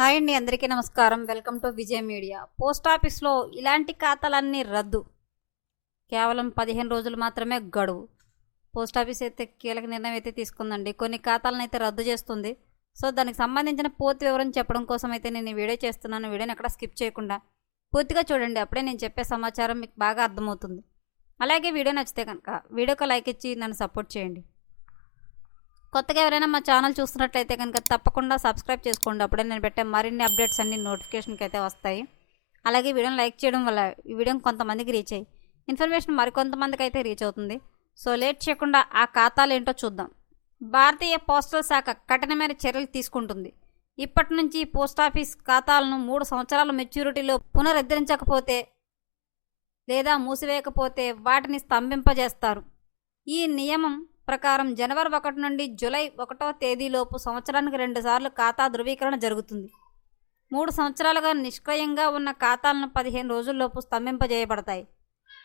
Hi అండి, అందరికీ నమస్కారం. Welcome to Vijay media. Post ఆఫీస్లో ఇలాంటి ఖాతాలన్నీ రద్దు. కేవలం 15 రోజులు మాత్రమే గడువు. పోస్ట్ ఆఫీస్ అయితే కీలక నిర్ణయం అయితే తీసుకుందండి. కొన్ని ఖాతాలను అయితే రద్దు చేస్తుంది. సో దానికి సంబంధించిన పూర్తి వివరం చెప్పడం కోసం అయితే నేను ఈ వీడియో చేస్తున్నాను. వీడియోని ఎక్కడ స్కిప్ చేయకుండా పూర్తిగా చూడండి. అప్పుడే నేను చెప్పే సమాచారం మీకు బాగా అర్థమవుతుంది. అలాగే వీడియో నచ్చితే కనుక వీడియోకి లైక్ ఇచ్చి నన్ను సపోర్ట్ చేయండి. కొత్తగా ఎవరైనా మా ఛానల్ చూస్తున్నట్లయితే కనుక తప్పకుండా సబ్స్క్రైబ్ చేసుకోండి. అప్పుడే నేను పెట్టే మరిన్ని అప్డేట్స్ అన్ని నోటిఫికేషన్కి అయితే వస్తాయి. అలాగే వీడియోని లైక్ చేయడం వల్ల ఈ వీడియోని కొంతమందికి రీచ్ అయ్యి ఇన్ఫర్మేషన్ మరికొంతమందికి అయితే రీచ్ అవుతుంది. సో లేట్ చేయకుండా ఆ ఖాతాలు ఏంటో చూద్దాం. భారతీయ పోస్టల్ శాఖ కఠినమైన చర్యలు తీసుకుంటుంది. ఇప్పటి నుంచి పోస్టాఫీస్ ఖాతాలను 3 సంవత్సరాల మెచ్యూరిటీలో పునరుద్ధరించకపోతే లేదా మూసివేయకపోతే వాటిని స్తంభింపజేస్తారు. ఈ నియమం ప్రకారం జనవరి 1 నుండి జూలై 1వ తేదీలోపు సంవత్సరానికి 2 సార్లు ఖాతా ధృవీకరణ జరుగుతుంది. 3 సంవత్సరాలుగా నిష్క్రియంగా ఉన్న ఖాతాలను 15 రోజుల్లోపు స్తంభింపజేయబడతాయి.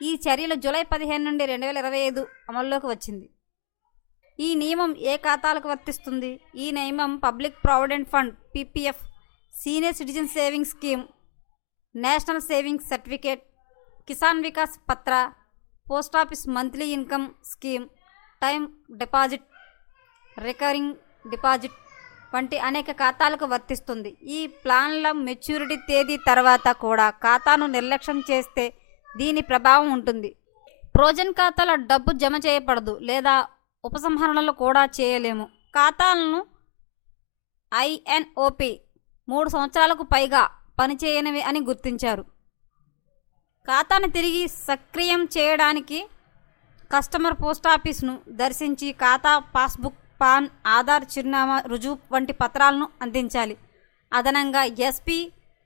ఈ చర్యలు జూలై 15 నుండి 2025 అమల్లోకి వచ్చింది. ఈ నియమం ఏ ఖాతాలకు వర్తిస్తుంది? ఈ నియమం public provident fund PPF, senior citizen savings scheme, national savings certificate, Kisan Vikas Patra, post office monthly income scheme, time deposit, recurring deposit వంటి అనేక ఖాతాలకు వర్తిస్తుంది. ఈ ప్లాన్ల మెచ్యూరిటీ తేదీ తర్వాత కూడా ఖాతాను నిర్లక్ష్యం చేస్తే దీని ప్రభావం ఉంటుంది. ఫ్రోజన్ ఖాతాల డబ్బు జమ చేయబడదు లేదా ఉపసంహరణలు కూడా చేయలేము. ఖాతాలను ఐఎన్ఓపి 3 సంవత్సరాలకు పైగా పనిచేయనివి అని గుర్తించారు. ఖాతాను తిరిగి సక్రియం చేయడానికి కస్టమర్ పోస్ట్ ఆఫీస్ను దర్శించి ఖాతా పాస్బుక్, పాన్, ఆధార్, చిరునామా రుజువు వంటి పత్రాలను అందించాలి. అదనంగా ఎస్పీ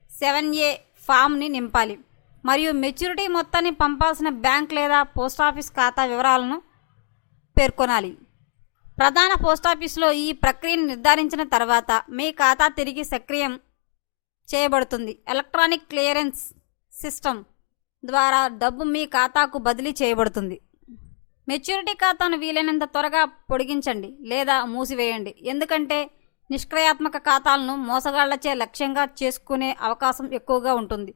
7A ఫామ్ని నింపాలి మరియు మెచ్యూరిటీ మొత్తాన్ని పంపాల్సిన బ్యాంక్ లేదా పోస్ట్ ఆఫీస్ ఖాతా వివరాలను పేర్కొనాలి. ప్రధాన పోస్టాఫీసులో ఈ ప్రక్రియను నిర్ధారించిన తర్వాత మీ ఖాతా తిరిగి సక్రియం చేయబడుతుంది. ఎలక్ట్రానిక్ క్లియరెన్స్ సిస్టమ్ ద్వారా డబ్బు మీ ఖాతాకు బదిలీ చేయబడుతుంది. మెచ్యూరిటీ ఖాతాను వీలైనంత త్వరగా పొడిగించండి లేదా మూసివేయండి. ఎందుకంటే నిష్క్రియాత్మక ఖాతాలను మోసగాళ్లచే లక్ష్యంగా చేసుకునే అవకాశం ఎక్కువగా ఉంటుంది.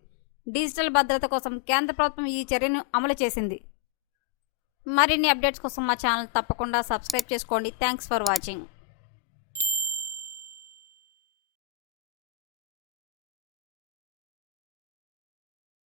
డిజిటల్ భద్రత కోసం కేంద్ర ప్రభుత్వం ఈ చర్యను అమలు చేసింది. మరిన్ని అప్డేట్స్ కోసం మా ఛానల్ తప్పకుండా సబ్స్క్రైబ్ చేసుకోండి. Thanks for watching.